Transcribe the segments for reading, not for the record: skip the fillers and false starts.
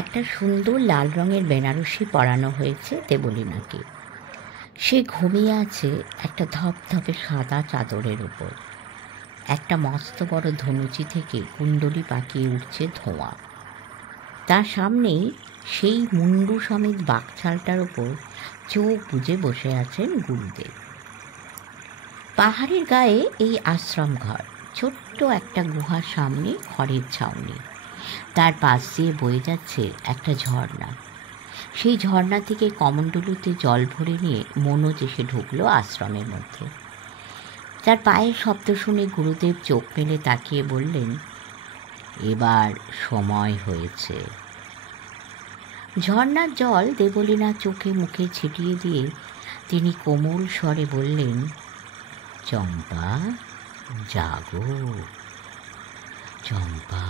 একটা সুন্দর লাল রঙের বেনারসি পরানো হয়েছে দেবলীনাকে। সে ঘুমিয়ে আছে একটা ধপধপে সাদা চাদরের উপর। একটা মস্ত বড় ধনুচি থেকে কুণ্ডলি পাকিয়ে উঠছে ধোঁয়া। তার সামনেই সেই মুন্ডু সমেত বাকছালটার ওপর চোখ বুজে বসে আছেন গুরুদেব। পাহাড়ের গায়ে এই আশ্রম ঘর, ছোট্ট একটা গুহার সামনে খড়ের ছাউনি। তার পাশ দিয়ে বয়ে যাচ্ছে একটা ঝর্ণা। সেই ঝর্ণা থেকে কমণ্ডলুতে জল ভরে নিয়ে মনোজ এসে ঢুকলো আশ্রমের মধ্যে। তার পায়ের শব্দ শুনে গুরুদেব চোখ মেলে তাকিয়ে বললেন, এবার সময় হয়েছে। ঝর্ণার জল দেবলীনা চোখে মুখে ছিটিয়ে দিয়ে তিনি কোমল স্বরে বললেন, চম্পা জাগো, চম্পা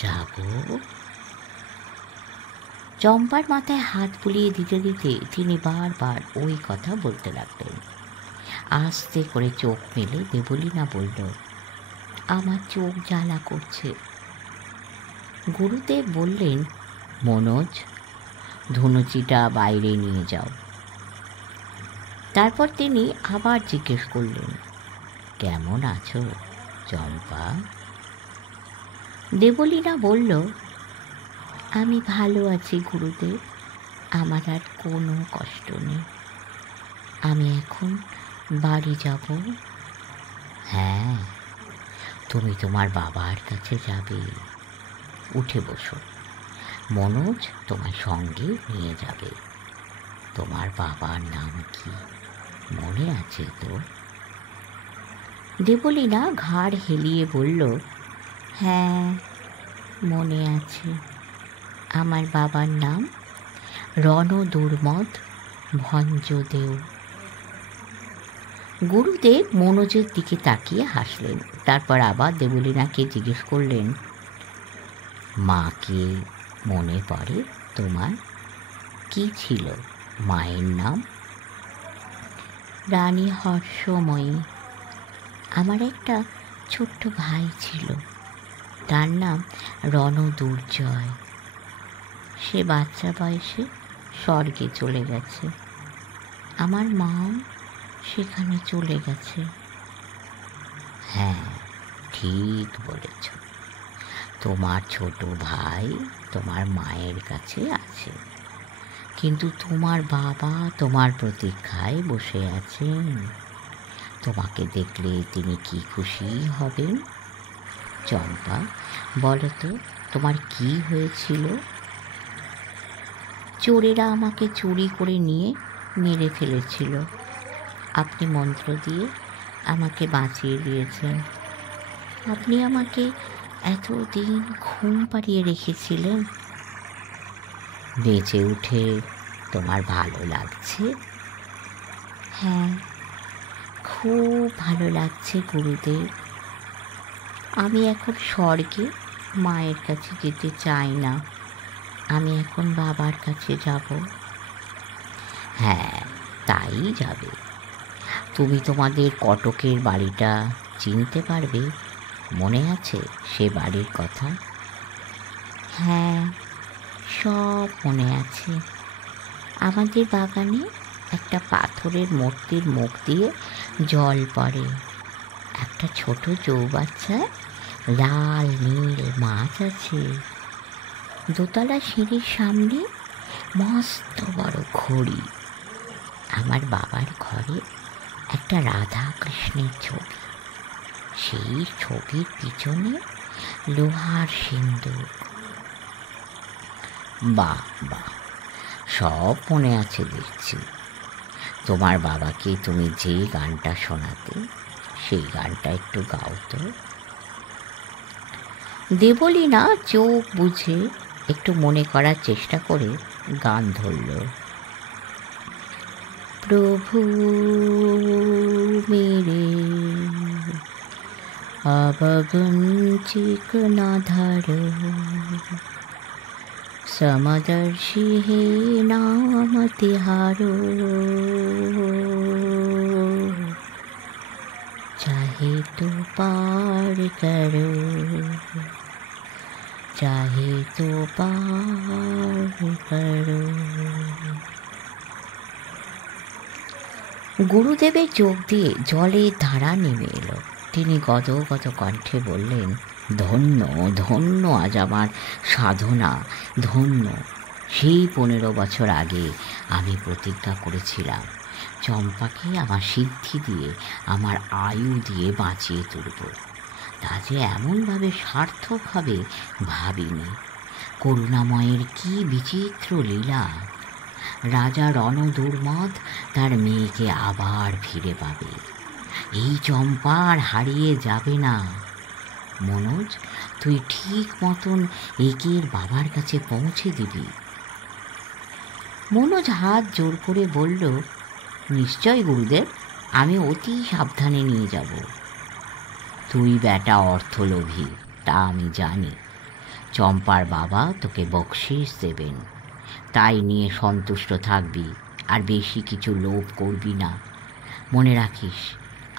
জাগো। চম্পার মাথায় হাত বুলিয়ে দিতে দিতে তিনি বারবার ওই কথা বলতে লাগলেন। আস্তে করে চোখ মেলে দেবলীনা বলল, আমার চোখ জ্বালা করছে। গুরুদেব বললেন, মনোজ, ধনুচিটা বাইরে নিয়ে যাও। তারপর তিনি আবার জিজ্ঞেস করলেন, কেমন আছো চম্পা? দেবলীনা বলল, আমি ভালো আছি গুরুদেব, আমার আর কোনো কষ্ট নেই। আমি এখন বাড়ি যাব। হ্যাঁ, তুমি তোমার বাবার কাছে যাবে। উঠে বসো, মনোজ তোমার সঙ্গে নিয়ে যাবে। তোমার বাবার নাম কি মনে আছে তো? দেবলীনা ঘাড় হেলিয়ে বলল, হ্যাঁ মনে আছে। আমার বাবার নাম রণদুর্মদ ভঞ্জদেও। গুরুদেব মনোজের দিকে তাকিয়ে হাসলেন। তারপর আবার দেবলীনাকে জিজ্ঞেস করলেন, মাকে মনে পড়ে তোমার? কি ছিল মায়ের নাম? রানী হর্ষময়ী। আমার একটা ছোট্ট ভাই ছিল, তার নাম রণদুর্জয়। সে বাচ্চা বয়সে স্বর্গে চলে গেছে। আমার মাও সেখানে চলে গেছে। হ্যাঁ, ঠিক বলেছ। তোমার ছোট ভাই তোমার মায়ের কাছে আছে, কিন্তু তোমার বাবা তোমার প্রতীক্ষায় বসে আছেন। তোমাকে দেখলে তিনি কি খুশি হবেন। চম্পা, বলো তো তোমার কি হয়েছিল? চোরেরা আমাকে চুরি করে নিয়ে মেরে ফেলেছিল। আপনি মন্ত্র দিয়ে আমাকে বাঁচিয়ে দিয়েছেন। আপনি আমাকে এতদিন ঘুম পাড়িয়ে রেখেছিলেন। বেঁচে উঠে তোমার ভালো লাগছে? হ্যাঁ, খুব ভালো লাগছে গুরুদেব। আমি এখন স্বর্গে মায়ের কাছে যেতে চাই না। আমি এখন বাবার কাছে যাব। হ্যাঁ, তাই যাবে। তুমি তোমাদের কটকের বাড়িটা চিনতে পারবে? মনে আছে সে বাড়ির কথা? হ্যাঁ, সব মনে আছে। আমাদের বাগানে একটা পাথরের মূর্তির মুখ দিয়ে জল পড়ে। একটা ছোট চৌবাচ্চায় লাল নীল মাছ আছে। দোতলা সিঁড়ির সামনে মস্ত বড় ঘড়ি। আমার বাবার ঘরে একটা রাধা কৃষ্ণের ছবি। সেই ছবির পিছনে লোহার সিন্দুক। বাহ বাহ, সব মনে আছে দেখছি। তোমার বাবাকে তুমি যে গানটা শোনাতে, সেই গানটা একটু গাও তো। দেবলীনা চোখ বুঝে একটু মনে করার চেষ্টা করে গান ধরল। প্রভু মেরে अवगुण चिकना धरो, समदर्शी हे नाम तिहारो। चाहे तो पार करो, चाहे तो पार करो। গুরুদেবের চোখ দিয়ে জলের ধারা নেমে এলো। তিনি গদগদ কণ্ঠে বললেন, ধন্য ধন্য আজ আমার সাধনা, ধন্য। সেই 15 বছর আগে আমি প্রতিজ্ঞা করেছিলাম চম্পাকে আমার সিদ্ধি দিয়ে, আমার আয়ু দিয়ে বাঁচিয়ে তুলব। তা যে এমনভাবে সার্থক হবে ভাবিনি। করুণাময়ের কি বিচিত্র লীলা! রাজা রণদুর্মদ তার মেয়েকে আবার ফিরে পাবে। এই চম্পা আর হারিয়ে যাবে না। মনোজ, তুই ঠিক মতন একের বাবার কাছে পৌঁছে দিবি। মনোজ হাত জোর করে বলল, নিশ্চয় গুরুদেব, আমি অতি সাবধানে নিয়ে যাব। তুই বেটা অর্থলোভী, তা আমি জানি। চম্পার বাবা তোকে বকশিস দেবেন, তাই নিয়ে সন্তুষ্ট থাকবি, আর বেশি কিছু লোভ করবি না। মনে রাখিস,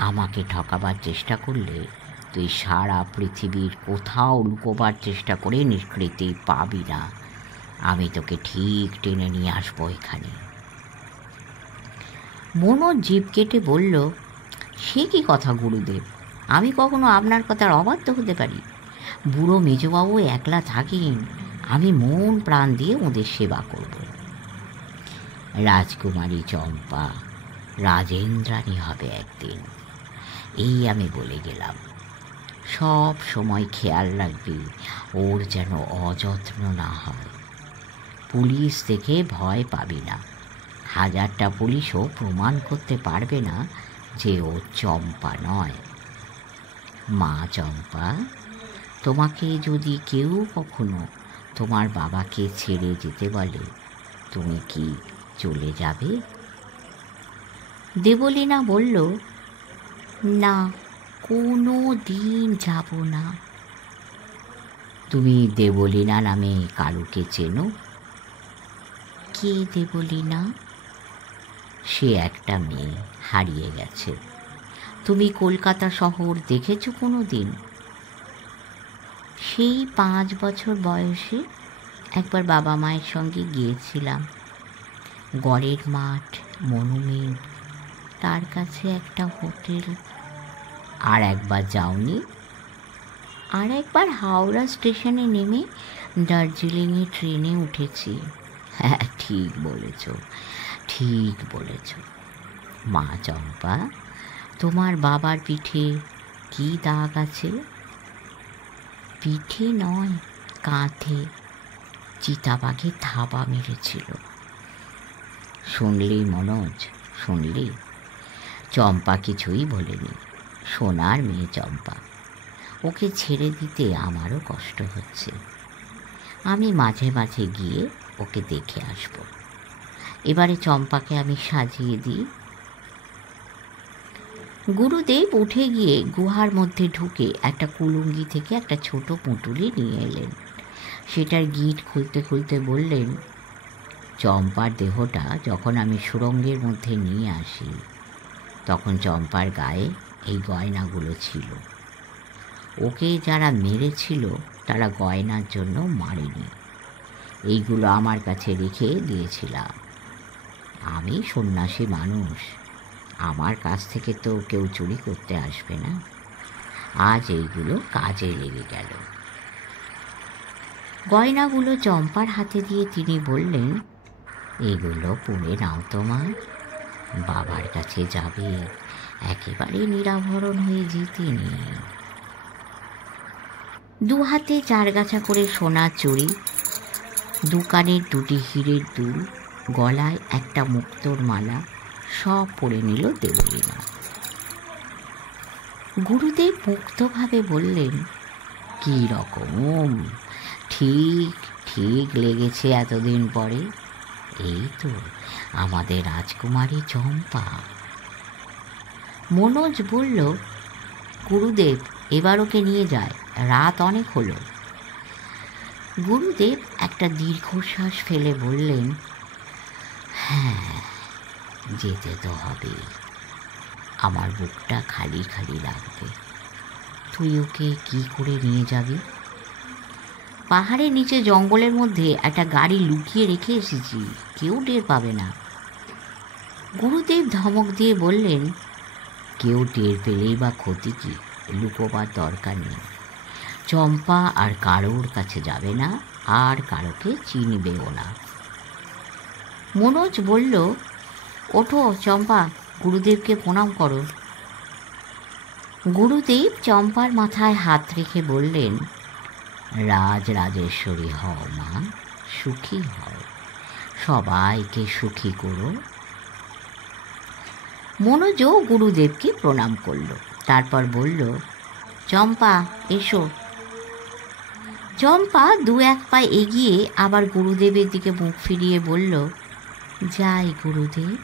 আমাকে ঠকাবার চেষ্টা করলে তুই সারা পৃথিবীর কোথাও লুকোবার চেষ্টা করে নিষ্কৃতি পাবি না। আমি তোকে ঠিক টেনে নিয়ে আসবো এখানে। মনোজ জিভ কেটে বলল, সে কি কথা গুরুদেব, আমি কখনো আপনার কথার অবাধ্য হতে পারি? বুড়ো মেজবাবু একলা থাকেন, আমি মন প্রাণ দিয়ে ওদের সেবা করব। রাজকুমারী চম্পা রাজেন্দ্রাণী হবে একদিন, এই আমি বলে গেলাম। সব সময় খেয়াল রাখবি ওর যেন অযত্ন না হয়। পুলিশ দেখে ভয় পাবি না। 1000টা পুলিশও প্রমাণ করতে পারবে না যে ও চম্পা নয়। মা চম্পা, তোমাকে যদি কেউ কখনো তোমার বাবাকে ছেড়ে যেতে বলে, তুমি কি চলে যাবে? দেবলীনা বলল, না, কোনো দিন যাব না। তুমি দেবলীনা নামে কারুকে চেনো? কে দেবলীনা? সে একটা মেয়ে, হারিয়ে গেছে। তুমি কলকাতা শহর দেখেছো কোনো দিন? সেই 5 বছর বয়সে একবার বাবা মায়ের সঙ্গে গিয়েছিলাম। গড়ের মাঠ, মনুমেন্ট, তার কাছে একটা হোটেল। আর একবার যাওনি? আর একবার হাওড়া স্টেশনে নেমে দার্জিলিংয়ে ট্রেনে উঠেছি। হ্যাঁ, ঠিক বলেছ, ঠিক বলেছ। মা চম্পা, তোমার বাবার পিঠে কি দাগ আছে? পিঠে নয়, কাঁধে চিতাবাঘে থাবা মেরেছিল। শুনলি মনোজ, শুনলি? চম্পা কিছুই বলেনি। সোনার মেয়ে চম্পা, ওকে ছেড়ে দিতে আমারও কষ্ট হচ্ছে। আমি মাঝে মাঝে গিয়ে ওকে দেখে আসব। এবারে চম্পাকে আমি সাজিয়ে দিই। গুরুদেব উঠে গিয়ে গুহার মধ্যে ঢুকে একটা কুলুঙ্গি থেকে একটা ছোট পুঁটুলি নিয়ে এলেন। সেটার গিঁট খুলতে খুলতে বললেন, চম্পার দেহটা যখন আমি সুড়ঙ্গের মধ্যে নিয়ে আসি, তখন চম্পার গায়ে এই গয়নাগুলো ছিল। ওকে যারা মেরেছিল তারা গয়নার জন্য মারেনি। এইগুলো আমার কাছে রেখে দিয়েছিলাম। আমি সন্ন্যাসী মানুষ, আমার কাছ থেকে তো কেউ চুরি করতে আসবে না। আজ এইগুলো কাজে লেগে গেল। গয়নাগুলো চম্পার হাতে দিয়ে তিনি বললেন, এগুলো পরে নাও তোমার, বাবার কাছে যাবে, একেবারে নিরাভরণ হয়ে যেতে নেই। 2 হাতে 4 গাছা করে সোনার চুড়ি, 2 কানের 2টি হীরের দুল, গলায় একটা মুক্তোর মালা, সব পরে নিল দেবলীনা। গুরুদেব মুক্তভাবে বললেন, কি রকম, ঠিক ঠিক লেগেছে এতদিন পরে? এই তো আমাদের রাজকুমারী চম্পা। মনোজ বলল, গুরুদেব এবার ওকে নিয়ে যায়, রাত অনেক হলো। গুরুদেব একটা দীর্ঘশ্বাস ফেলে বললেন, হ্যাঁ, যেতে তো হবে। আমার বুকটা খালি খালি লাগবে। তুই ওকে কি করে নিয়ে যাবি? পাহাড়ের নিচে জঙ্গলের মধ্যে একটা গাড়ি লুকিয়ে রেখে এসেছি, কেউ টের পাবে না। গুরুদেব ধমক দিয়ে বললেন, কেউ টের পেলেই বা ক্ষতি কি, লুকোবার দরকার নেই। চম্পা আর কারোর কাছে যাবে না, আর কারোকে চিনবেও না। মনোজ বলল, ওঠো চম্পা, গুরুদেবকে প্রণাম করো। গুরুদেব চম্পার মাথায় হাত রেখে বললেন, রাজরাজেশ্বরী হও মা, সুখী হও, সবাইকে সুখী করো। মনোজও গুরুদেবকে প্রণাম করল, তারপর বলল, চম্পা এসো। চম্পা দু এক পা এগিয়ে আবার গুরুদেবের দিকে মুখ ফিরিয়ে বলল, যাই গুরুদেব।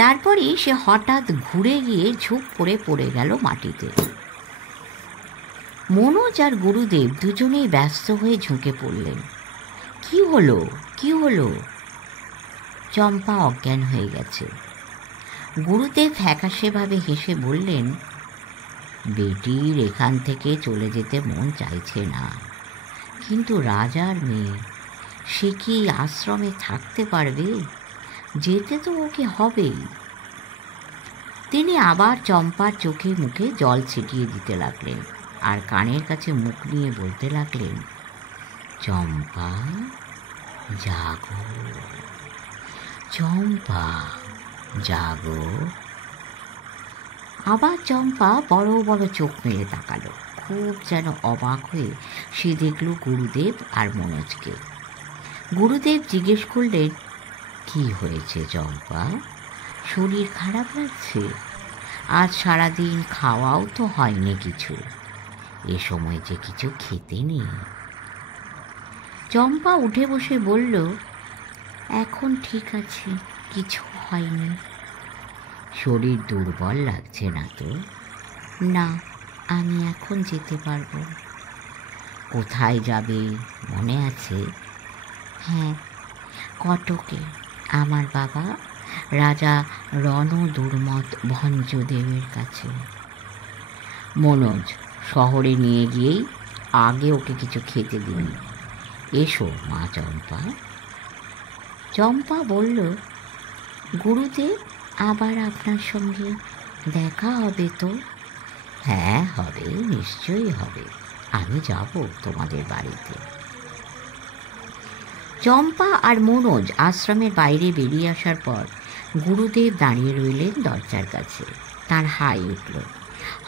তারপরে সে হঠাৎ ঘুরে গিয়ে ঝুঁক পড়ে গেল মাটিতে। মনোজ আর গুরুদেব দুজনেই ব্যস্ত হয়ে ঝুঁকে পড়লেন। কি হলো, কি হলো? চম্পা অজ্ঞান হয়ে গেছে। গুরুদেব ফ্যাকাশেভাবে হেসে বললেন, বেটির এখান থেকে চলে যেতে মন চাইছে না, কিন্তু রাজার মেয়ে, সে কি আশ্রমে থাকতে পারবে? যেতে তো ওকে হবেই। তিনি আবার চম্পার চোখে মুখে জল ছিটিয়ে দিতে লাগলেন আর কানের কাছে মুখ নিয়ে বলতে লাগলেন, চম্পা জাগো, চম্পা জাগো। আবার চম্পা বড় বড় চোখ মেরে তাকালো। খুব যেন অবাক হয়ে সে দেখল গুরুদেব আর মনোজকে। গুরুদেব জিজ্ঞেস করলেন, কি হয়েছে চম্পা, শরীর খারাপ লাগছে? আজ সারাদিন খাওয়াও তো হয়নি কিছু, এ সময় যে কিছু খেতে নেই। চম্পা উঠে বসে বলল, এখন ঠিক আছে, কিছু হয়নি। শরীর দুর্বল লাগছে না তো? না, আমি এখন যেতে পারবো। কোথায় যাবে মনে আছে? হ্যাঁ, কটকে, আমার বাবা রাজা রণদুর্মত ভঞ্জদেবের কাছে। মনোজ, শহরে নিয়ে গিয়েই আগে ওকে কিছু খেতে দিন। এসো মা চম্পা। চম্পা বলল, গুরুদেব, আবার আপনার সঙ্গে দেখা হবে তো? হ্যাঁ হবে, নিশ্চয়ই হবে, আমি যাব তোমাদের বাড়িতে। চম্পা আর মনোজ আশ্রমের বাইরে বেরিয়ে আসার পর গুরুদেব দাঁড়িয়ে রইলেন দরজার কাছে। তার হাই উঠল।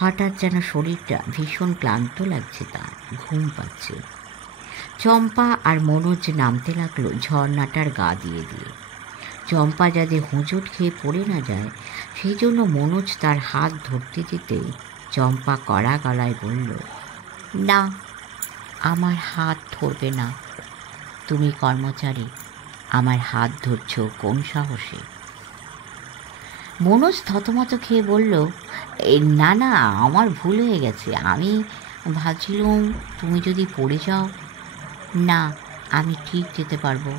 হঠাৎ যেন শরীরটা ভীষণ ক্লান্ত লাগছে, তার ঘুম পাচ্ছে। চম্পা আর মনোজ নামতে লাগলো ঝর্ণাটার গা দিয়ে দিয়ে। চম্পা যাতে হোঁচট খেয়ে পড়ে না যায় সেই জন্য মনোজ তার হাত ধরতে যেতেই চম্পা কড়া গলায় বলল, না, আমার হাত ধরবে না। তুমি কর্মচারী, আমার হাত ধরছ কোন সাহসে? মনোজ থতমত খেয়ে বলল, না না, আমার ভুল হয়ে গেছে, আমি ভাবছিলাম তুমি যদি পড়ে যাও। না, আমি ঠিক যেতে পারবো।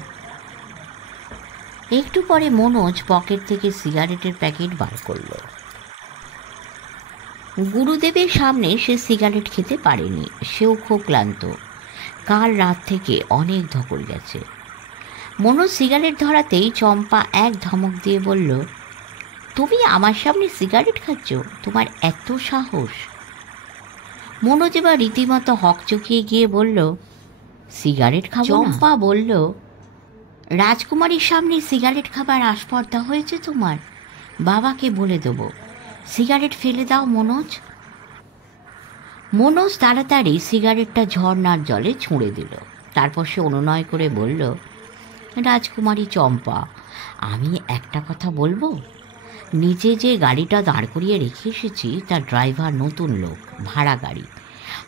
একটু পরে মনোজ পকেট থেকে সিগারেটের প্যাকেট বার করল। গুরুদেবের সামনে সে সিগারেট খেতে পারেনি, সেও খুব ক্লান্ত। কাল রাত থেকে অনেক ধকল গেছে। মনোজ সিগারেট ধরাতেই চম্পা এক ধমক দিয়ে বলল, তুমি আমার সামনে সিগারেট খাচ্ছ? তোমার এত সাহস? মনোজ এবার রীতিমতো হকচকিয়ে গিয়ে বলল, সিগারেট খাবো না। চম্পা বলল, রাজকুমারীর সামনে সিগারেট খাবার আস্পর্ধা হয়েছে তোমার? বাবাকে বলে দেবো। সিগারেট ফেলে দাও মনোজ। মনোজ তাড়াতাড়ি সিগারেটটা ঝর্ণার জলে ছুঁড়ে দিল। তারপর সে অনুনয় করে বলল, রাজকুমারী চম্পা, আমি একটা কথা বলবো। নিচে যে গাড়িটা দাঁড় করিয়ে রেখে এসেছি তার ড্রাইভার নতুন লোক, ভাড়া গাড়ি।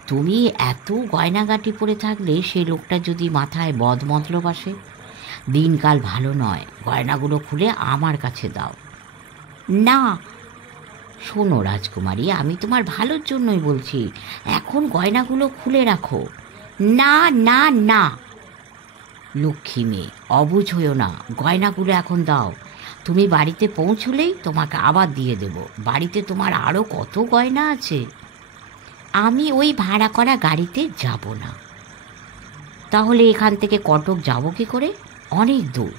তুমি এত গয়নাগাটি পরে থাকলে সেই লোকটা যদি মাথায় বদমতলব আসে, দিনকাল ভালো নয়, গয়নাগুলো খুলে আমার কাছে দাও। না, শোনো রাজকুমারী, আমি তোমার ভালোর জন্যই বলছি, এখন গয়নাগুলো খুলে রাখো। না না না, লক্ষ্মী মেয়ে, অবুঝ হইও না, গয়নাগুলো এখন দাও। তুমি বাড়িতে পৌঁছলেই তোমাকে আবার দিয়ে দেব। বাড়িতে তোমার আরও কত গয়না আছে। আমি ওই ভাড়া করা গাড়িতে যাব না। তাহলে এখান থেকে কটক যাব কি করে? অনেক দূর।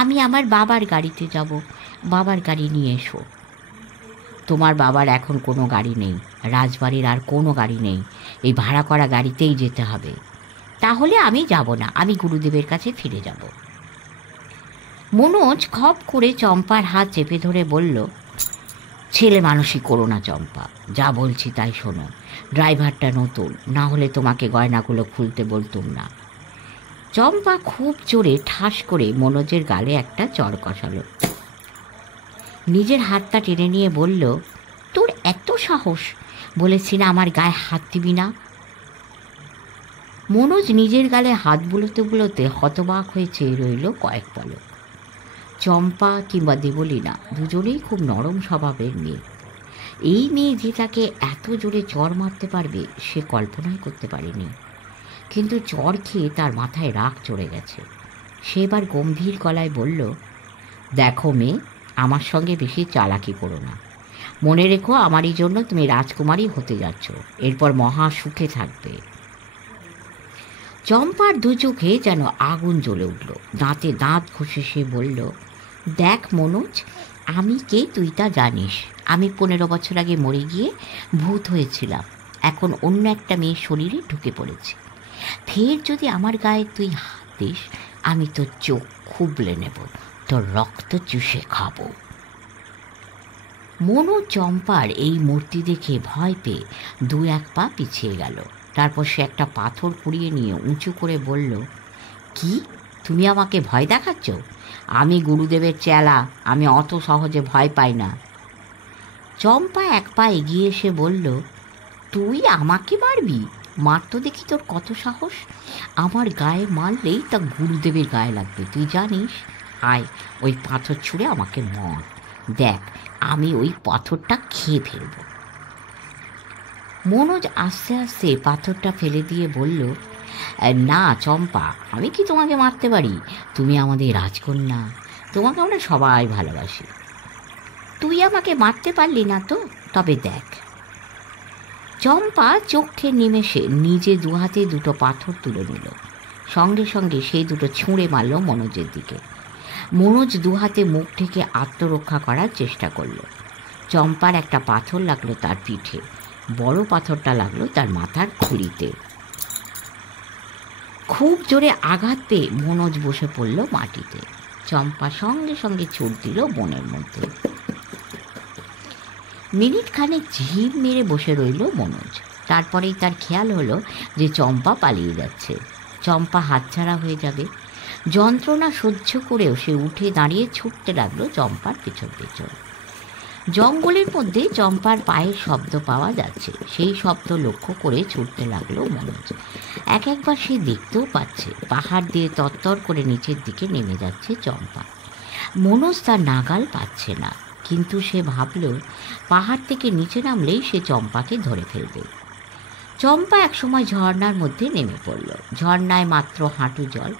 আমি আমার বাবার গাড়িতে যাব। বাবার গাড়ি নিয়ে এসো। তোমার বাবার এখন কোনো গাড়ি নেই, রাজবাড়ির আর কোনো গাড়ি নেই, এই ভাড়া করা গাড়িতেই যেতে হবে। তাহলে আমি যাব না, আমি গুরুদেবের কাছে ফিরে যাব। মনোজ খপ করে চম্পার হাত চেপে ধরে বলল, ছেলে মানুষই করো না চম্পা, যা বলছি তাই শোনো। ড্রাইভারটা নতুন, না হলে তোমাকে গয়নাগুলো খুলতে বলতুম না। চম্পা খুব জোরে ঠাস করে মনোজের গালে একটা চড় কষালো। নিজের হাতটা টেনে নিয়ে বলল, তোর এত সাহস, বলেছি না আমার গায়ে হাত দিবি না। মনোজ নিজের গালে হাত বুলোতে বুলোতে হতবাক হয়ে চেয়ে রইল কয়েক পলক। চম্পা কিংবা দেবলীনা দুজনেই খুব নরম স্বভাবের মেয়ে। এই মেয়ে যে তাকে এত জোরে চড় মারতে পারবে সে কল্পনাই করতে পারেনি। কিন্তু চড় খেয়ে তার মাথায় রাগ চড়ে গেছে। সে এবার গম্ভীর গলায় বলল, দেখো মেয়ে, আমার সঙ্গে বেশি চালাকি করো না। মনে রেখো আমারই জন্য তুমি রাজকুমারী হতে যাচ্ছ, এরপর মহা সুখে থাকবে। চম্পার দু চোখে যেন আগুন জ্বলে উঠল। দাঁতে দাঁত ঘষে সে বলল, দেখ মনোজ, আমি কে তুই তা জানিস। আমি 15 বছর আগে মরে গিয়ে ভূত হয়েছিলাম, এখন অন্য একটা মেয়ের শরীরে ঢুকে পড়েছি। ফের যদি আমার গায়ে তুই হাত দিস, আমি তোর চোখ খুবলে নেব, তোর রক্ত চুষে খাবো। মনোজ চম্পার এই মূর্তি দেখে ভয় পেয়ে 2-1 পা পিছিয়ে গেল। তারপর সে একটা পাথর কুড়িয়ে নিয়ে উঁচু করে বলল, কি, তুমি আমাকে ভয় দেখাচ্ছ? আমি গুরুদেবের চেলা, আমি অত সহজে ভয় পাই না। চম্পা 1 পা এগিয়ে এসে বলল, তুই আমাকে মারবি? মার তো দেখি তোর কত সাহস। আমার গায়ে মারলেই তা গুরুদেবের গায়ে লাগবে, তুই জানিস। আয়, ওই পাথর ছুঁড়ে আমাকে মর, দেখ আমি ওই পাথরটা খেয়ে ফেলব। মনোজ আস্তে আস্তে পাথরটা ফেলে দিয়ে বলল, না চম্পা, আমি কি তোমাকে মারতে পারি? তুমি আমাদের রাজকন্যা, তোমাকে আমরা সবাই ভালোবাসি। তুই আমাকে মারতে পারলি না তো, তবে দেখ। চম্পা চোখের নিমেষে নিজে 2 হাতে 2টো পাথর তুলে নিল। সঙ্গে সঙ্গে সেই 2টো ছুঁড়ে মারল মনোজের দিকে। মনোজ 2 হাতে মুখ ঢেকে আত্মরক্ষা করার চেষ্টা করল। চম্পার একটা পাথর লাগলো তার পিঠে, বড় পাথরটা লাগলো তার মাথার খুলিতে। খুব জোরে আঘাত পেয়ে মনোজ বসে পড়ল মাটিতে। চম্পা সঙ্গে সঙ্গে ছুট দিল বনের মধ্যে। মিনিট খানেক ঝিম মেরে বসে রইল মনোজ। তারপরেই তার খেয়াল হলো যে চম্পা পালিয়ে যাচ্ছে, চম্পা হাতছাড়া হয়ে যাবে। যন্ত্রণা সহ্য করেও সে উঠে দাঁড়িয়ে ছুটতে লাগলো চম্পার পেছন পেছন। জঙ্গলের মধ্যে চম্পার পায়ের শব্দ পাওয়া যাচ্ছে, সেই শব্দ লক্ষ্য করে ছুটতে লাগলো মনোজ। একবার সে দেখতেও পাচ্ছে পাহাড় দিয়ে তত্তর করে নিচের দিকে নেমে যাচ্ছে চম্পা। মনোজ তার নাগাল পাচ্ছে না, কিন্তু সে ভাবল পাহাড় থেকে নিচে নামলেই সে চম্পাকে ধরে ফেলবে। চম্পা একসময় ঝর্ণার মধ্যে নেমে পড়ল। ঝর্ণায় মাত্র হাঁটু জল,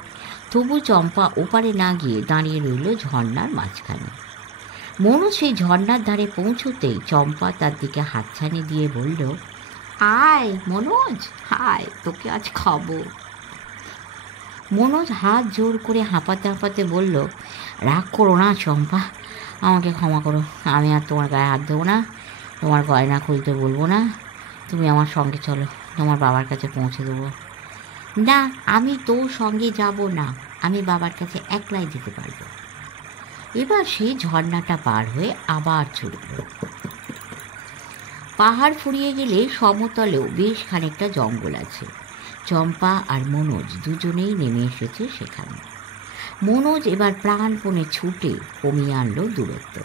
তবু চম্পা ওপারে না গিয়ে দাঁড়িয়ে রইল ঝর্ণার মাঝখানে। মনোজ সেই ঝর্ণার ধারে পৌঁছতেই চম্পা তার দিকে হাতছানি দিয়ে বলল, আয় মনোজ, আয়, তোকে আজ খাবো। মনোজ হাত জোর করে হাঁপাতে হাঁপাতে বলল, রাগ করো না চম্পা, আমাকে ক্ষমা করো, আমি আর তোমার গায়ে হাত দেবো না, তোমার গয়না খুলতে বলবো না, তুমি আমার সঙ্গে চলো, তোমার বাবার কাছে পৌঁছে দেবো। না, আমি তোর সঙ্গে যাব না, আমি বাবার কাছে একলাই যেতে পারবো। এবার সেই ঝর্ণাটা পার হয়ে আবার ছুটল। পাহাড় ফুরিয়ে গেলে সমতলেও বেশ খানিকটা জঙ্গল আছে। চম্পা আর মনোজ দুজনেই নেমে এসেছে সেখানে। মনোজ এবার প্রাণপণে ছুটে কমিয়ে আনলো দূরত্ব।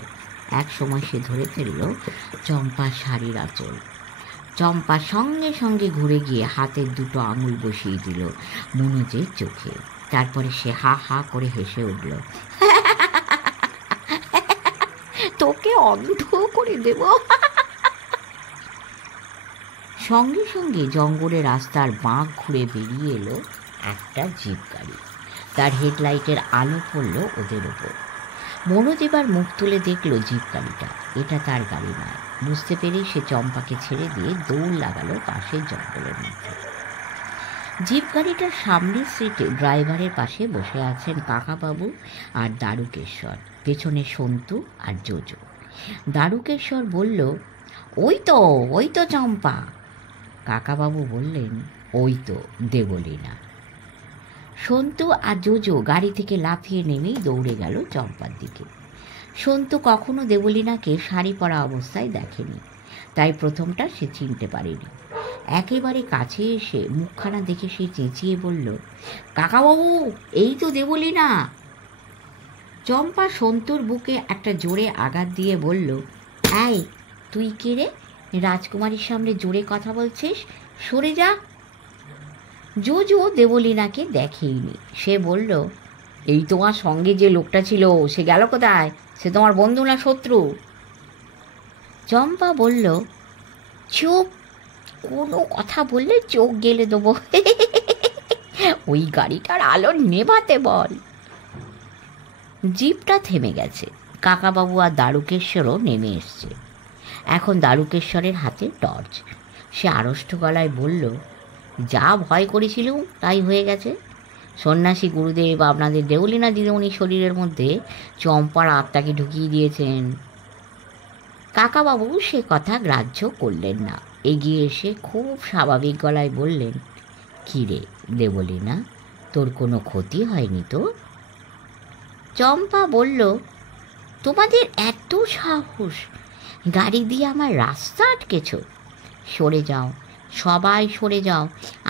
এক সময় সে ধরে ফেলল চম্পার শাড়ির আঁচল। চম্পা সঙ্গে সঙ্গে ঘুরে গিয়ে হাতের 2টো আঙুল বসিয়ে দিল মনোজের চোখে। তারপরে সে হা হা করে হেসে উঠল, তোকে অন্ধ করে দেব। সঙ্গে সঙ্গে জঙ্গলের রাস্তার বাঁক ঘুরে বেরিয়ে এলো একটা জিপ গাড়ি। তার হেডলাইটের আলো পড়ল ওদের ওপর। মনোজ এবার মুখ তুলে দেখল জিপ গাড়িটা, এটা তার গাড়ি নয়। বুঝতে পেরে সে চম্পাকে ছেড়ে দিয়ে দৌড় লাগালো পাশের জঙ্গলের মধ্যে। জিপ গাড়িটার সামনের সিটে ড্রাইভারের পাশে বসে আছেন কাকাবাবু আর দারুকেশ্বর, পেছনে সন্তু আর জোজো। দারুকেশ্বর বলল, ওই তো চম্পা। কাকাবাবু বললেন, ওই তো দেবলীনা। সন্তু আর জোজো গাড়ি থেকে লাফিয়ে নেমেই দৌড়ে গেল চম্পার দিকে। সন্তু কখনো দেবলীনাকে শাড়ি পরা অবস্থায় দেখেনি, তাই প্রথমটা সে চিনতে পারেনি। একেবারে কাছে এসে মুখখানা দেখে সে চেঁচিয়ে বলল, কাকাবাবু, এই তো দেবলীনা। চম্পা সন্তুর বুকে একটা জোরে আঘাত দিয়ে বলল, এই তুই কে রে? রাজকুমারীর সামনে জোরে কথা বলছিস, সরে যা। জোজো দেবলীনাকে দেখেইনি। সে বলল, এই তোমার সঙ্গে যে লোকটা ছিল সে গেল কোথায়? সে তোমার বন্ধু না শত্রু? চম্পা বলল, চুপ, কোনো কথা বললে চোখ গেলে দেবো। ওই গাড়িটার আলো নেভাতে বল। জিপটা থেমে গেছে। কাকাবাবু আর দারুকেশ্বরও নেমে এসছে। এখন দারুকেশ্বরের হাতে টর্চ। সে আড়ষ্ট গলায় বলল, যা ভয় করেছিলুম তাই হয়ে গেছে। সন্ন্যাসী গুরুদেব আপনাদের দেবলীনা দিদিমণির শরীরের মধ্যে চম্পার আত্মাকে ঢুকিয়ে দিয়েছেন। কাকাবাবু সে কথা গ্রাহ্য করলেন না। এগিয়ে এসে খুব স্বাভাবিক গলায় বললেন, কী রে দেবলীনা, তোর কোনো ক্ষতি হয়নি তো? চম্পা বলল, তোমাদের এত সাহস, গাড়ি দিয়ে আমার রাস্তা আটকেছ? সরে যাও, সবাই সরে যাও,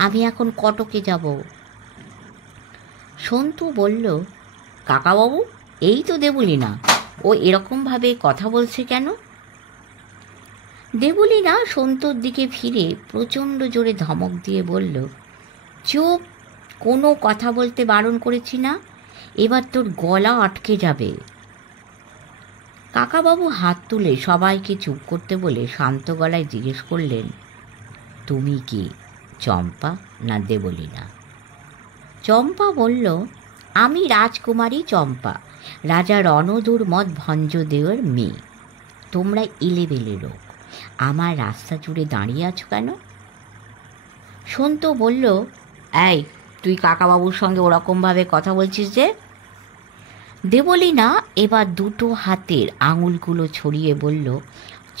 আমি এখন কটকে যাব। সন্তু বলল, কাকাবাবু, এই তো দেবলীনা, ও এরকমভাবে কথা বলছে কেন? দেবলীনা সন্তুর দিকে ফিরে প্রচণ্ড জোরে ধমক দিয়ে বলল, চুপ, কোনো কথা বলতে বারণ করেছি না? এবার তোর গলা আটকে যাবে। কাকাবাবু হাত তুলে সবাইকে চুপ করতে বলে শান্ত গলায় জিজ্ঞেস করলেন, তুমি কি চম্পা না দেবলীনা? চম্পা বলল, আমি রাজকুমারী চম্পা, রাজা রণদুর্মদ ভঞ্জদেওর মেয়ে। তোমরা এলেবেলে লোক, আমার রাস্তা জুড়ে দাঁড়িয়ে আছো কেন? সন্তু বলল, এই তুই কাকাবাবুর সঙ্গে ওরকমভাবে কথা বলছিস যে? দেবলীনা এবার দুটো হাতের আঙুলগুলো ছড়িয়ে বলল,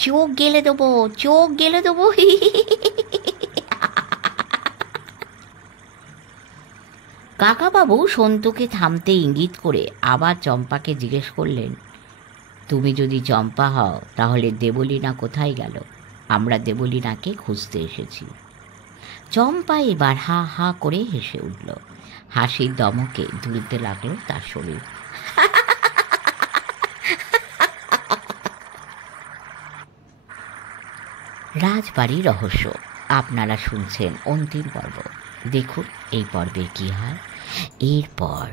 চোখ গেলে দেবো, চোখ গেলে দেবো। কাকাবাবু সন্তুকে থামতে ইঙ্গিত করে আবার চম্পাকে জিজ্ঞেস করলেন, তুমি যদি চম্পা হও তাহলে দেবলীনা কোথায় গেল? আমরা দেবলীনাকে খুঁজতে এসেছি। চম্পা এবার হা হা করে হেসে উঠল। হাসির দমকে দুলতে লাগলো তার শরীর। রাজবাড়ির রহস্য আপনারা শুনছেন অন্তিম পর্ব। দেখুন এই পর্বে কি হয় এরপর।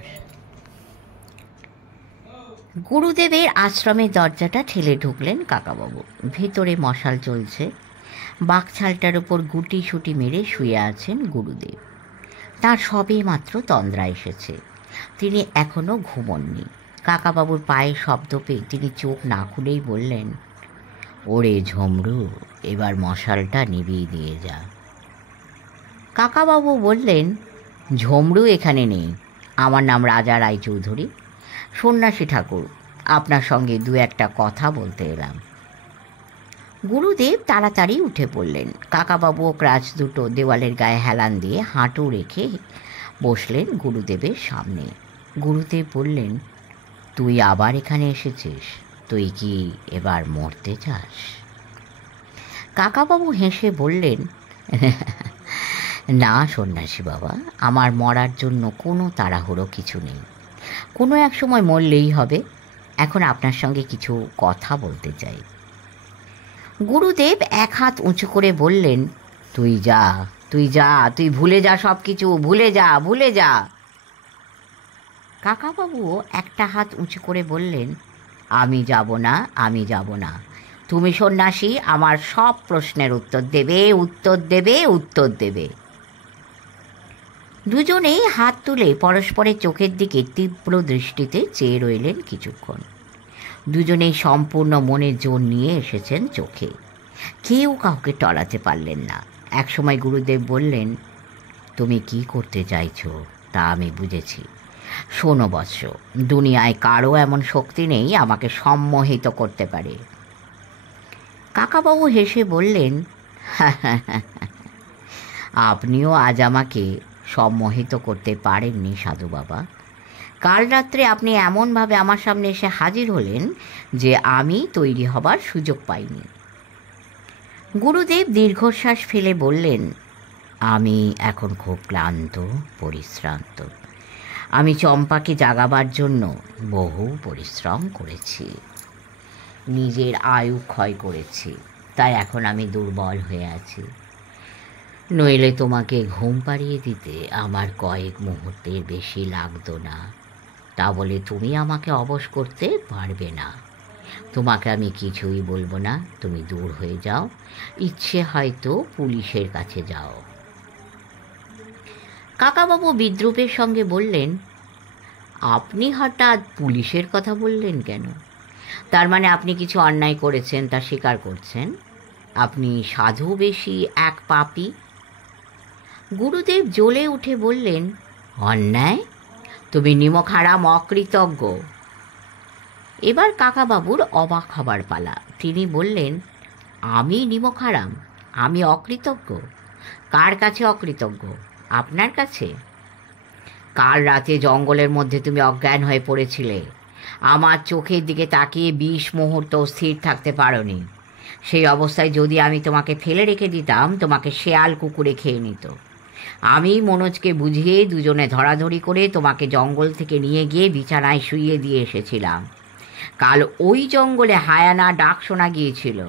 গুরুদেবের আশ্রমের দরজাটা ঠেলে ঢুকলেন কাকাবাবু। ভেতরে মশাল চলছে। বাকছালটার উপর গুটি সুটি মেরে শুয়ে আছেন গুরুদেব। তার সবে মাত্র তন্দ্রা এসেছে, তিনি এখনো ঘুমননি। কাকাবাবুর পায়ের শব্দ পেয়ে তিনি চোখ না খুলেই বললেন, ওরে ঝমরু, এবার মশালটা নিভিয়ে দিয়ে যা। কাকাবাবু বললেন, ঝমরু এখানে নেই, আমার নাম রাজা রায়চৌধুরী, সন্ন্যাসী ঠাকুর, আপনার সঙ্গে দু একটা কথা বলতে এলাম। গুরুদেব তাড়াতাড়ি উঠে পড়লেন। কাকাবাবু ও ক্রাচ দুটো দেওয়ালের গায়ে হেলান দিয়ে হাঁটু রেখে বসলেন গুরুদেবের সামনে। গুরুদেব বললেন, তুই আবার এখানে এসেছিস, তুই কি এবার মরতে চাস? কাকাবাবু হেসে বললেন, না সন্ন্যাসী বাবা, আমার মরার জন্য কোনো তাড়াহুড়ো কিছু নেই, কোনো এক সময় মরলেই হবে। এখন আপনার সঙ্গে কিছু কথা বলতে চাই। গুরুদেব এক হাত উঁচু করে বললেন, তুই যা, তুই যা, তুই ভুলে যা, সব কিছু ভুলে যা, ভুলে যা। কাকাবাবুও একটা হাত উঁচু করে বললেন, আমি যাব না, আমি যাব না, তুমি সন্ন্যাসী আমার সব প্রশ্নের উত্তর দেবে, উত্তর দেবে, উত্তর দেবে। দুজনেই হাত তুলে পরস্পরের চোখের দিকে তীব্র দৃষ্টিতে চেয়ে রইলেন কিছুক্ষণ। দুজনেই সম্পূর্ণ মনের জোর নিয়ে এসেছেন চোখে। কেউ কাউকে টলাতে পারলেন না। একসময় গুরুদেব বললেন, তুমি কি করতে চাইছো তা আমি বুঝেছি। শোনো বৎস, দুনিয়ায় কারো এমন শক্তি নেই আমাকে সম্মোহিত করতে পারে। কাকাবাবু হেসে বললেন, আপনিও আজ আমাকে সম্মোহিত করতে পারেননি সাধু বাবা। কাল রাত্রে আপনি এমনভাবে আমার সামনে এসে হাজির হলেন যে আমি তৈরি হবার সুযোগ পাইনি। গুরুদেব দীর্ঘশ্বাস ফেলে বললেন, আমি এখন খুব ক্লান্ত, পরিশ্রান্ত। আমি চম্পাকে জাগাবার জন্য বহু পরিশ্রম করেছি, নিজের আয়ু ক্ষয় করেছি, তাই এখন আমি দুর্বল হয়ে আছি। নইলে তোমাকে ঘুম পাড়িয়ে দিতে আমার কয়েক মুহূর্তের বেশি লাগতো না। তা বলে তুমি আমাকে অবশ করতে পারবে না। তোমাকে আমি কিছুই বলবো না, তুমি দূর হয়ে যাও। ইচ্ছে হয়তো পুলিশের কাছে যাও। কাকাবাবু বিদ্রূপের সঙ্গে বললেন, আপনি হঠাৎ পুলিশের কথা বললেন কেন? তার মানে আপনি কিছু অন্যায় করেছেন তা স্বীকার করছেন? আপনি সাধু বেশি এক পাপী। গুরুদেব জ্বলে উঠে বললেন, অন্যায়? তুমি নিমকহারাম, অকৃতজ্ঞ। এবার কাকাবাবুর অবাক হবার পালা। তিনি বললেন, আমি নিমকহারাম? আমি অকৃতজ্ঞ? কার কাছে অকৃতজ্ঞ? আপনার কাছে। কাল রাতে জঙ্গলের মধ্যে তুমি অজ্ঞান হয়ে পড়েছিলে। আমার চোখের দিকে তাকিয়ে 20 মুহূর্ত স্থির থাকতে পারোনি। সেই অবস্থায় যদি আমি তোমাকে ফেলে রেখে দিতাম, তোমাকে শেয়াল কুকুরে খেয়ে নিত। আমি মনোজকে বুঝিয়ে দুজনে ধরাধরি করে তোমাকে জঙ্গল থেকে নিয়ে গিয়ে বিছানায় শুইয়ে দিয়ে এসেছিলাম। কাল ওই জঙ্গলে হায়ানা ডাক শোনা গিয়েছিল।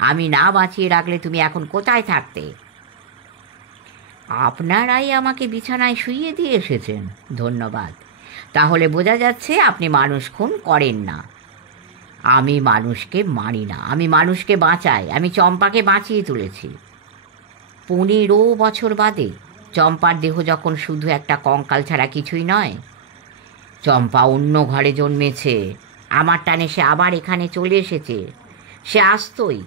আমি না বাঁচিয়ে রাখলে তুমি এখন কোথায় থাকতে? আপনারাই আমাকে বিছানায় শুইয়ে দিয়ে এসেছেন। ধন্যবাদ। তাহলে বোঝা যাচ্ছে আপনি মানুষ খুন করেন না। আমি মানুষকে মারি না, আমি মানুষকে বাঁচাই। আমি চম্পাকে বাঁচিয়ে তুলেছি 15 বছর বাদে। চম্পার দেহ যখন শুধু একটা কঙ্কাল ছাড়া কিছুই নয়। চম্পা অন্য ঘরে জন্মেছে, আমার টানে সে আবার এখানে চলে এসেছে। সে আসতই।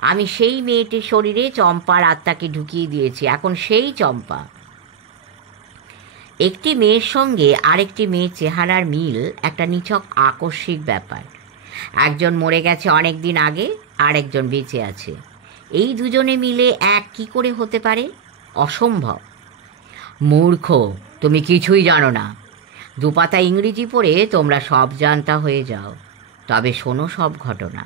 আমি সেই মেয়েটির শরীরে চম্পার আত্মাকে ঢুকিয়ে দিয়েছি। এখন সেই চম্পা। একটি মেয়ের সঙ্গে আরেকটি মেয়ের চেহারার মিল একটা নিছক আকস্মিক ব্যাপার। একজন মরে গেছে অনেক দিন আগে, আর একজন বেঁচে আছে। এই দুজনে মিলে এক কি করে হতে পারে? অসম্ভব। মূর্খ, তুমি কিছুই জানো না। দুপাতা ইংরেজি পড়ে তোমরা সব জানতা হয়ে যাও। তবে শোনো সব ঘটনা।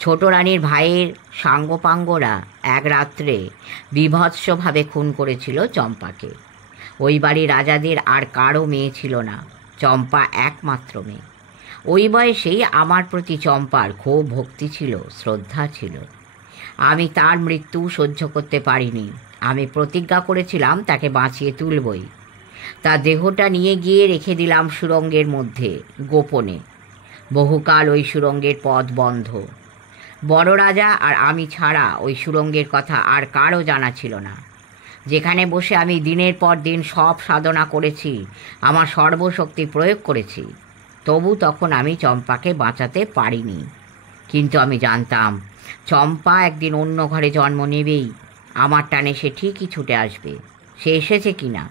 ছোট রানীর ভাইয়ের সাঙ্গপাঙ্গরা এক রাত্রে বীভৎসভাবে খুন করেছিল চম্পাকে। ওই বাড়ির রাজাদের আর কারো মেয়ে ছিল না, চম্পা একমাত্র মেয়ে। ওই বয়সেই আমার প্রতি চম্পার খুব ভক্তি ছিল, শ্রদ্ধা ছিল। আমি তার মৃত্যু সহ্য করতে পারিনি। আমি প্রতিজ্ঞা করেছিলাম তাকে বাঁচিয়ে তুলবই। তার দেহটা নিয়ে গিয়ে রেখে দিলাম সুড়ঙ্গের মধ্যে গোপনে। বহুকাল ওই সুড়ঙ্গের পথ বন্ধ। বড় রাজা আর আমি ছাড়া ওই সুড়ঙ্গের কথা আর কারও জানা ছিল না। যেখানে বসে আমি দিনের পর দিন সব সাধনা করেছি, আমার সর্বশক্তি প্রয়োগ করেছি, তবু তখন আমি চম্পাকে বাঁচাতে পারিনি। কিন্তু আমি জানতাম চম্পা একদিন অন্য ঘরে জন্ম নেবেই। আমার টানে সে ঠিকই ছুটে আসবে। সে এসেছে কিনা,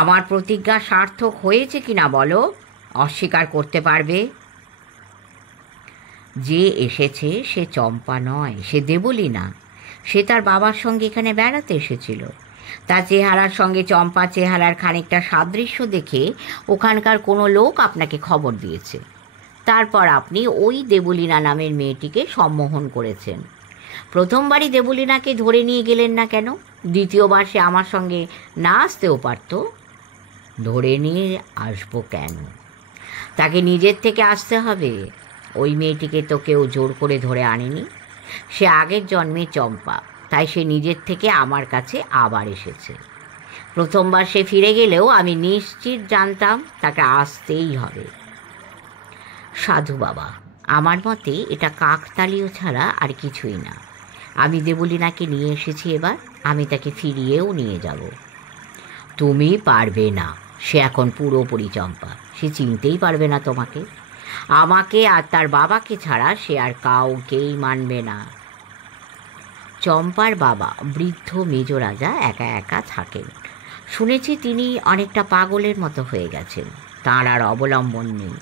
আমার প্রতিজ্ঞা সার্থক হয়েছে কিনা বলো? অস্বীকার করতে পারবে? যে এসেছে সে চম্পা নয়, সে দেবলীনা। সে তার বাবার সঙ্গে এখানে বেড়াতে এসেছিল। তার চেহারার সঙ্গে চম্পা চেহারার খানিকটা সাদৃশ্য দেখে ওখানকার কোনো লোক আপনাকে খবর দিয়েছে। তারপর আপনি ওই দেবলীনা নামের মেয়েটিকে সম্মোহন করেছেন। প্রথমবারই দেবলীনাকে ধরে নিয়ে গেলেন না কেন? দ্বিতীয়বার সে আমার সঙ্গে না আসতেও পারত। ধরে নিয়ে আসবো কেন? তাকে নিজের থেকে আসতে হবে। ওই মেয়েটিকে তো কেউ জোর করে ধরে আনেনি। সে আগের জন্মে চম্পা, তাই সে নিজের থেকে আমার কাছে আবার এসেছে। প্রথমবার সে ফিরে গেলেও আমি নিশ্চিত জানতাম তাকে আসতেই হবে। সাধু বাবা, আমার মতে এটা কাকতালীয় ছাড়া আর কিছুই না। আমি দেবলীনাকে নিয়ে এসেছি, এবার আমি তাকে ফিরিয়েও নিয়ে যাব। তুমি পারবে না। সে এখন পুরোপুরি চম্পা। সে চিনতেই পারবে না তোমাকে। আমাকে আর তার বাবাকে ছাড়া সে আর কাউকেই মানবে না। চম্পার বাবা বৃদ্ধ মেজ রাজা একা একা থাকেন। শুনেছি তিনি অনেকটা পাগলের মতো হয়ে গেছেন, তাঁর আর অবলম্বন নেই।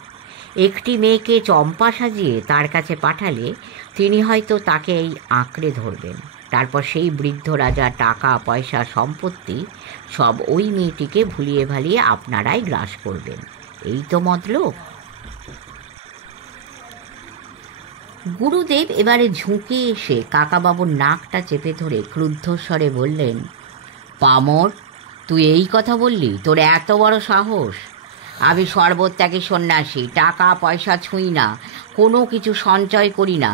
একটি মেয়েকে চম্পা সাজিয়ে তার কাছে পাঠালে তিনি হয়তো তাকে এই আঁকড়ে ধরবেন। তারপর সেই বৃদ্ধ রাজা টাকা পয়সা সম্পত্তি সব ওই মেয়েটিকে ভুলিয়ে ভালিয়ে আপনারাই গ্রাস করবেন। এই তো মতলব। গুরুদেব এবারে ঝুঁকে এসে কাকাবাবুর নাকটা চেপে ধরে ক্রুদ্ধ স্বরে বললেন, পামর, তুই এই কথা বললি? তোর এত বড় সাহস! আমি সর্বত্যাগী সন্ন্যাসী, টাকা পয়সা ছুঁই না, কোনো কিছু সঞ্চয় করি না।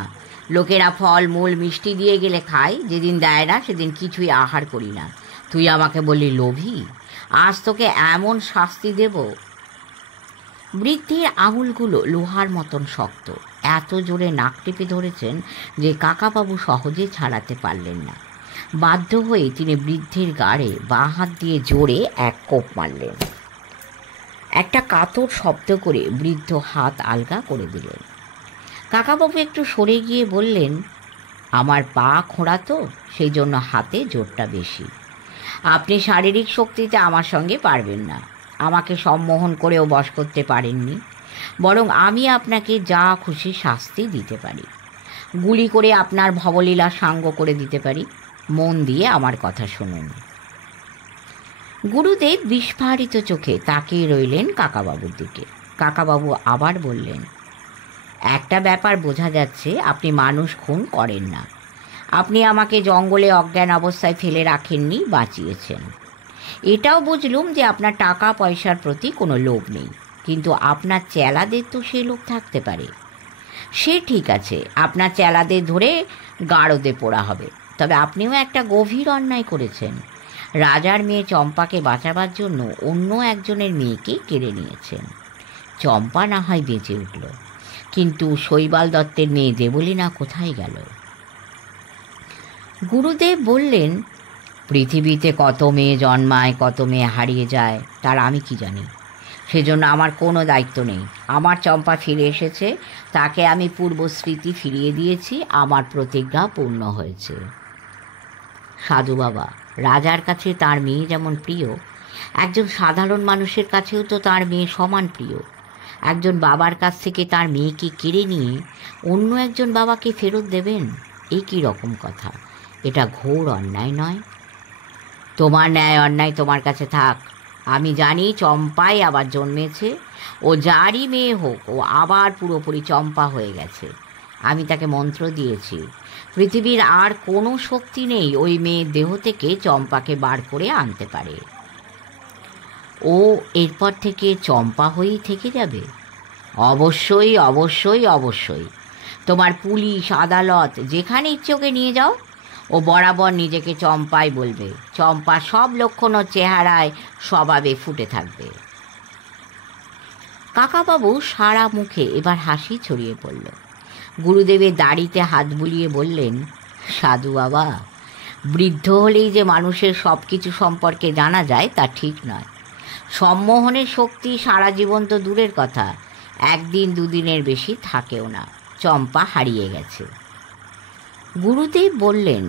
লোকেরা ফল মূল মিষ্টি দিয়ে গেলে খাই, যেদিন দেয় না সেদিন কিছুই আহার করি না। তুই আমাকে বললি লোভী? আজ তোকে এমন শাস্তি দেব। বৃদ্ধের আঙুলগুলো লোহার মতন শক্ত, এত জোরে নাক টিপে ধরেছেন যে কাকাবাবু সহজে ছাড়াতে পারলেন না। বাধ্য হয়ে তিনি বৃদ্ধের গাড়ে বাঁ হাত দিয়ে জোরে এক কোপ মারলেন। একটা কাতর শব্দ করে বৃদ্ধ হাত আলগা করে দিলেন। কাকাবাবু একটু সরে গিয়ে বললেন, আমার পা খোঁড়া তো, সেই জন্য হাতে জোরটা বেশি। আপনি শারীরিক শক্তিতে আমার সঙ্গে পারবেন না, আমাকে সম্মোহন করেও বশ করতে পারেননি। বরং আমি আপনাকে যা খুশি শাস্তি দিতে পারি। গুলি করে আপনার ভবলীলা সাঙ্গ করে দিতে পারি। মন দিয়ে আমার কথা শুনুন। গুরুদেব বিস্ফারিত চোখে তাকিয়ে রইলেন কাকাবাবুর দিকে। কাকাবাবু আবার বললেন, একটা ব্যাপার বোঝা যাচ্ছে, আপনি মানুষ খুন করেন না। আপনি আমাকে জঙ্গলে অজ্ঞান অবস্থায় ফেলে রাখেননি, বাঁচিয়েছেন। এটাও বুঝলুম যে আপনার টাকা পয়সার প্রতি কোনো লোভ নেই, কিন্তু আপনার চেলাদের তো সেই লোভ থাকতে পারে। সে ঠিক আছে, আপনার চেলাদের ধরে গাড়দে পোড়া হবে। তবে আপনিও একটা গভীর অন্যায় করেছেন। রাজার মেয়ে চম্পাকে বাঁচাবার জন্য অন্য একজনের মেয়েকে কেড়ে নিয়েছেন। চম্পা না হয় বেঁচে উঠল, কিন্তু শৈবাল দত্তের মেয়ে দেবলীনা কোথায় গেল? গুরুদেব বললেন, পৃথিবীতে কত মেয়ে জন্মায়, কত মেয়ে হারিয়ে যায়, তার আমি কি জানি? সেজন্য আমার কোনো দায়িত্ব নেই। আমার চম্পা ফিরে এসেছে, তাকে আমি পূর্ব স্মৃতি ফিরিয়ে দিয়েছি, আমার প্রতিজ্ঞা পূর্ণ হয়েছে। সাধু বাবা, রাজার কাছে তার মেয়ে যেমন প্রিয়, একজন সাধারণ মানুষের কাছেও তো তার মেয়ে সমান প্রিয়। একজন বাবার কাছ থেকে তার মেয়েকে কেড়ে নিয়ে অন্য একজন বাবাকে ফেরত দেবেন, এ কী রকম কথা? এটা ঘোর অন্যায় নয়? তোমার ন্যায় অন্যায় তোমার কাছে থাক। আমি জানি চম্পাই আবার জন্মেছে। ও যারই মেয়ে হোক, ও আবার পুরোপুরি চম্পা হয়ে গেছে। আমি তাকে মন্ত্র দিয়েছি, পৃথিবীর আর কোনো শক্তি নেই ওই মেয়ের দেহ থেকে চম্পাকে বার করে আনতে পারে। ও এরপর থেকে চম্পা হয়েই থেকে যাবে। অবশ্যই অবশ্যই অবশ্যই। তোমার পুলিশ আদালত যেখানে ইচ্ছে ওকে নিয়ে যাও, ও বরাবর নিজেকে চম্পাই বলবে। চম্পা সব লক্ষণ ও চেহারায় স্বভাবে ফুটে থাকবে। কাকাবাবু সারা মুখে এবার হাসি ছড়িয়ে পড়ল। গুরুদেবের দাড়িতে হাত বুলিয়ে বললেন, সাধু বাবা, বৃদ্ধ হলেই যে মানুষের সব কিছু সম্পর্কে জানা যায় তা ঠিক নয়। সম্মোহনের শক্তি সারা জীবন তো দূরের কথা, একদিন দুদিনের বেশি থাকেও না। চম্পা হারিয়ে গেছে। গুরুদেব বললেন,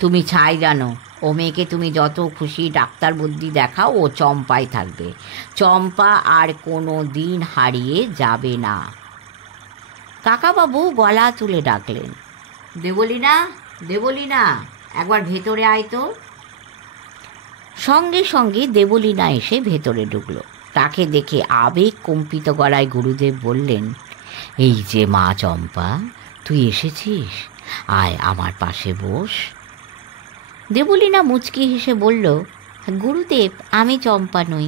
তুমি ছাই জানো, ও মেয়েকে তুমি যত খুশি ডাক্তার বুদ্ধি দেখাও, ও চম্পাই থাকবে। চম্পা আর কোনো দিন হারিয়ে যাবে না। কাকাবাবু গলা তুলে ডাকলেন, দেবলীনা, দেবলীনা, একবার ভেতরে আয় তো। সঙ্গে সঙ্গে দেবলীনা এসে ভেতরে ঢুকল। তাকে দেখে আবেগ কম্পিত গলায় গুরুদেব বললেন, এই যে মা চম্পা, তুই এসেছিস, আয় আমার পাশে বস। দেবলীনা মুচকি হেসে বলল, গুরুদেব, আমি চম্পা নই।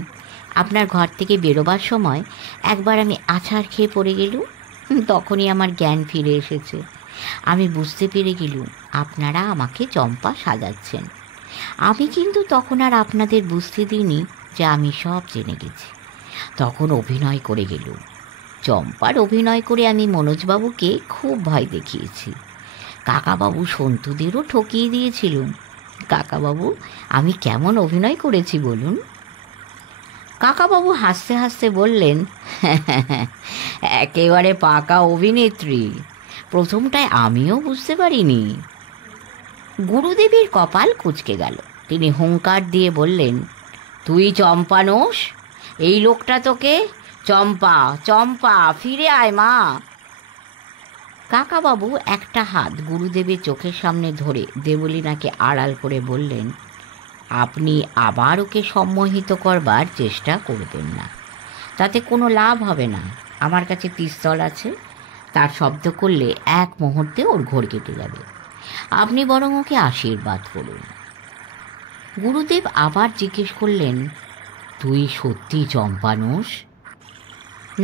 আপনার ঘর থেকে বেরোবার সময় একবার আমি আছাড় খেয়ে পড়ে গেলুম, তখনই আমার জ্ঞান ফিরে এসেছে। আমি বুঝতে পেরে গেলুম আপনারা আমাকে চম্পা সাজাচ্ছেন। আমি কিন্তু তখন আর আপনাদের বুঝতে দিইনি যে আমি সব জেনে গেছি। তখন অভিনয় করে গেলুম। চম্পার অভিনয় করে আমি মনোজবাবুকে খুব ভয় দেখিয়েছি। কাকাবাবু সন্তুদেরও ঠকিয়ে দিয়েছিলুম। কাকাবাবু, আমি কেমন অভিনয় করেছি বলুন? কাকাবাবু হাসতে হাসতে বললেন, একেবারে পাকা অভিনেত্রী। প্রথমটায় আমিও বুঝতে পারিনি। গুরুদেবের কপাল কুঁচকে গেল। তিনি হুঙ্কার দিয়ে বললেন, তুই চম্পানোস? এই লোকটা তোকে? চম্পা, চম্পা, ফিরে আয় মা। কাকাবাবু একটা হাত গুরুদেবের চোখের সামনে ধরে দেবলীনাকে আড়াল করে বললেন, আপনি আবার ওকে সম্মোহিত করবার চেষ্টা করবেন না, তাতে কোনো লাভ হবে না। আমার কাছে পিস্তল আছে, তার শব্দ করলে এক মুহূর্তে ওর ঘোর কেটে যাবে। আপনি বরং ওকে আশীর্বাদ করুন। গুরুদেব আবার জিজ্ঞেস করলেন, তুই সত্যি চম্পানোস?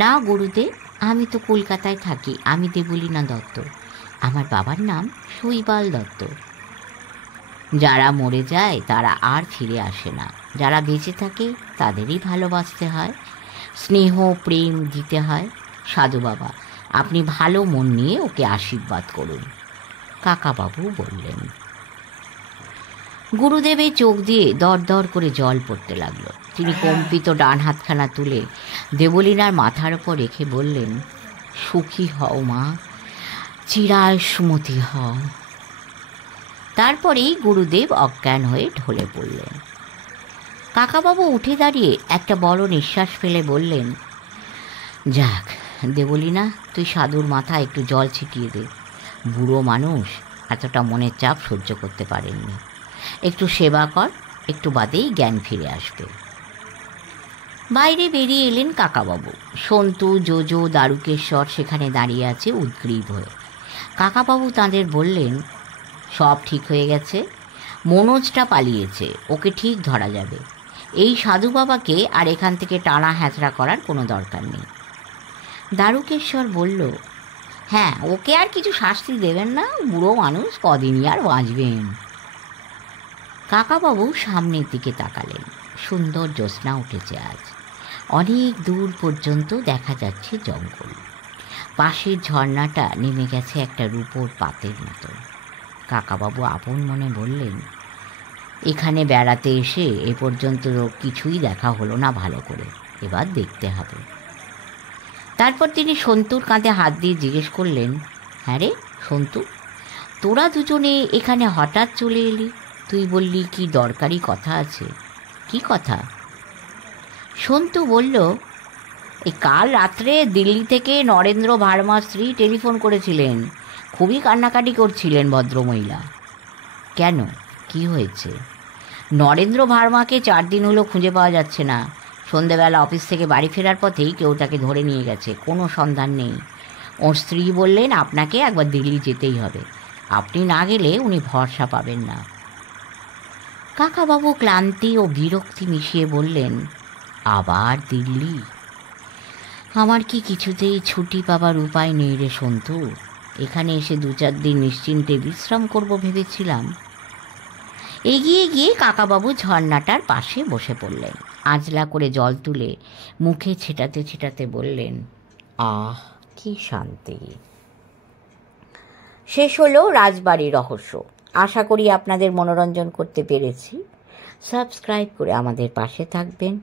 না গুরুদেব, আমি তো কলকাতায় থাকি। আমি দেবলীনা দত্ত। আমার বাবার নাম শৈবাল দত্ত। যারা মরে যায় তারা আর ফিরে আসে না, যারা বেঁচে থাকে তাদেরই ভালোবাসতে হয়, স্নেহ প্রেম দিতে হয়। সাধু বাবা, আপনি ভালো মন নিয়ে ওকে আশীর্বাদ করুন, কাকাবাবু বললেন। গুরুদেবের চোখ দিয়ে দর দর করে জল পড়তে লাগলো। তিনি কম্পিত ডান হাতখানা তুলে দেবলীনার মাথার ওপর রেখে বললেন, সুখী হও মা, চিরায়ুষ্মতি হও। তারপরেই গুরুদেব অজ্ঞান হয়ে ঢলে পড়লেন। কাকাবাবু উঠে দাঁড়িয়ে একটা বড় নিঃশ্বাস ফেলে বললেন, যাক দেবলীনা, তুই সাধুর মাথায় একটু জল ছিটিয়ে দে। বুড়ো মানুষ, এতটা মনের চাপ সহ্য করতে পারেননি। একটু সেবা কর, একটু বাদেই জ্ঞান ফিরে আসবে। বাইরে বেরিয়ে এলেন কাকাবাবু। সন্তু, জোজো, দারুকেশ্বর সেখানে দাঁড়িয়ে আছে উদ্গ্রীব হয়ে। কাকাবাবু তাঁদের বললেন, সব ঠিক হয়ে গেছে, মনোজটা পালিয়েছে, ওকে ঠিক ধরা যাবে। এই সাধু বাবাকে আর এখান থেকে টানা হ্যাঁচড়া করার কোনো দরকার নেই। দারুকেশ্বর বলল, হ্যাঁ, ওকে আর কিছু শাস্তি দেবেন না, বুড়ো মানুষ, কদিনই আর বাঁচবেন। কাকাবাবু সামনের দিকে তাকালেন। সুন্দর জ্যোৎস্না উঠেছে আজ। অনেক দূর পর্যন্ত দেখা যাচ্ছে জঙ্গল। পাশের ঝর্ণাটা নেমে গেছে একটা রূপোর পাতের মতো। কাকাবাবু আপন মনে বললেন, এখানে বেড়াতে এসে এ পর্যন্ত কিছুই দেখা হলো না ভালো করে, এবার দেখতে হবে। তারপর তিনি সন্তুর কাঁধে হাত দিয়ে জিজ্ঞেস করলেন, হ্যাঁ রে সন্তু, তোরা দুজনে এখানে হঠাৎ চলে এলি? তুই বললি কি দরকারি কথা আছে। কি কথা? সন্তু বলল, এই কাল রাত্রে দিল্লি থেকে নরেন্দ্র ভার্মার স্ত্রী টেলিফোন করেছিলেন। খুবই কান্নাকাটি করছিলেন ভদ্রমহিলা। কেন, কি হয়েছে? নরেন্দ্র ভার্মাকে 4 দিন হলো খুঁজে পাওয়া যাচ্ছে না। সন্ধেবেলা অফিস থেকে বাড়ি ফেরার পথেই কেউ তাকে ধরে নিয়ে গেছে, কোনো সন্ধান নেই। ওর স্ত্রী বললেন, আপনাকে একবার দিল্লি যেতেই হবে, আপনি না গেলে উনি ভরসা পাবেন না। কাকাবাবু ক্লান্তি ও বিরক্তি মিশিয়ে বললেন, আবার দিল্লি? আমার কি কিছুতেই ছুটি পাবার উপায় নেই রে সন্তু। এখানে এসে 2-4 দিন নিশ্চিন্তে বিশ্রাম করব ভেবেছিলাম। এগিয়ে গিয়ে কাকাবাবু ঝর্ণাটার পাশে বসে পড়লেন। আজলা করে জল তুলে মুখে ছেটাতে ছেটাতে বললেন, আহ কি শান্তি। শেষ হলো রাজবাড়ি রহস্য। আশা করি আপনাদের মনোরঞ্জন করতে পেরেছি। সাবস্ক্রাইব করে আমাদের পাশে থাকবেন।